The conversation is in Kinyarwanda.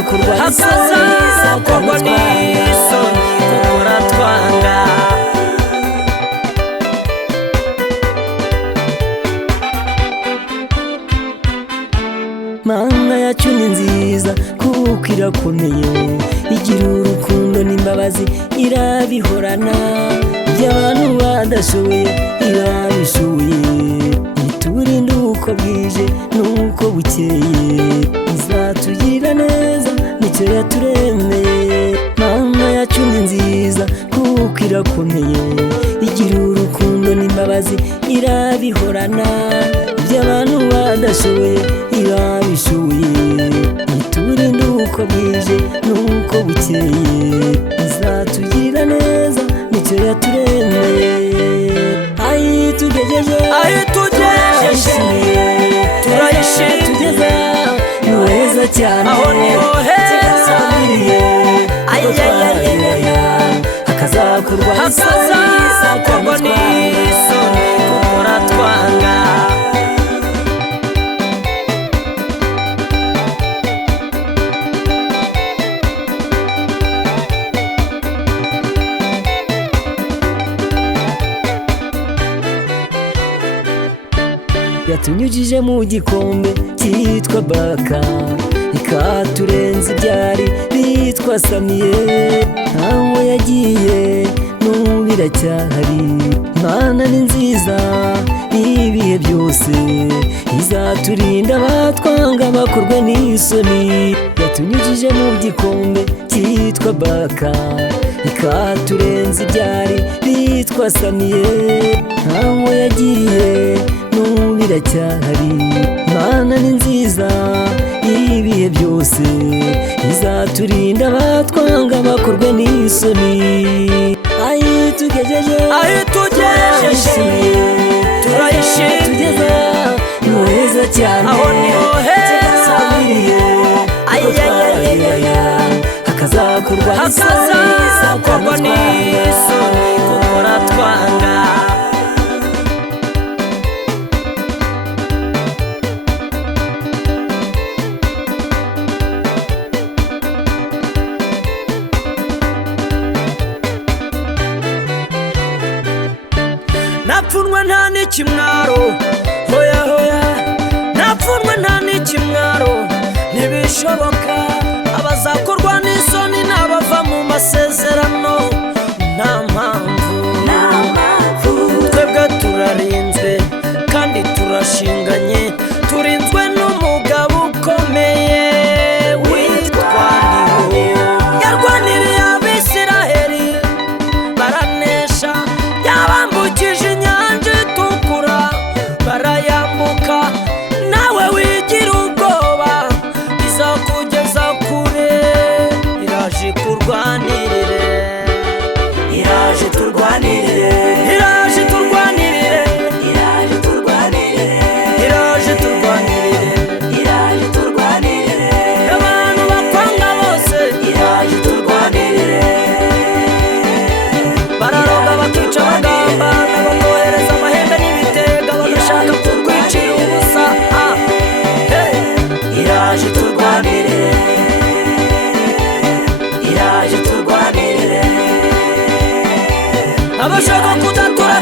hakazakorwa n'isoni kuko uratwanga. Mana yacu ni nziza kuko irakomeye, igira urukundo n'imbabazi irabihorana, iby'abantu badashoboye irabishoboye, iturinda uko bwije n'uko bukeye, izatugirira neza nicyo yaturemeye. Mana yacu ni nziza kuko irakomeye, igira urukundo n'imbabazi irabihorana, iby'abantu badashoboye irabishoboye, iturinda uko bwije n'uko bukeye, izatugirira neza nicyo yaturemeye. Ayitugejeje turayishimiye, tugeze ni heza cyane, aho niho heza hakazakorwa n'isoni kuko uratwanga. Yatunyujije mu gikombe cyitwa baka, ikaturenza ibyari bitwa samiye, ntaho yagiye n'ubu iracyahari. Imana ni nziza ibihe byose, izaturinda abatwanga bakorwe n'isoni. Yatunyujije mu gikombe cyitwa baka, ikaturenza ibyari bitwa samiye, ntaho yagiye n'ubu iracyahari. Imana ni nziza ibihe byose, izaturinda abatwanga bakorwe n'isoni. Ayitugejeje turayishimiye, tugeze ni heza cyane, aho niho heza hakazakorwa n'isoni kuko uratwanga. Napfunwe nta n'ikimwaro, hoya hoya, napfunwe nta n'ikimwaro, ntibishoboka. Abazakorwa n'isoni n'abava mu masezerano, nta mpamvu. Twebwe turarinzwe kandi turashinganye, turinzwe n'umugabo ukomeye witwa Ndiho. Yarwaniriye Abisiraheli baranesha, yabambukije inyanja itukura barayambuka. Nawe wigira ubwoba, izakugeza kure, iraje kurwanirire, iraje turwanirire, iraje turwanirire, iraje turwanirire, iraje turwanirire, iraje turwanirire, abantu bakwanga bose iraje turwanirire. Bararoga bakica bagambana, bakohereza amahembe n'ibitega, bagashaka kurwicira ubusa. Iraje turwanirire, iraje turwanirire, abashaka kudatura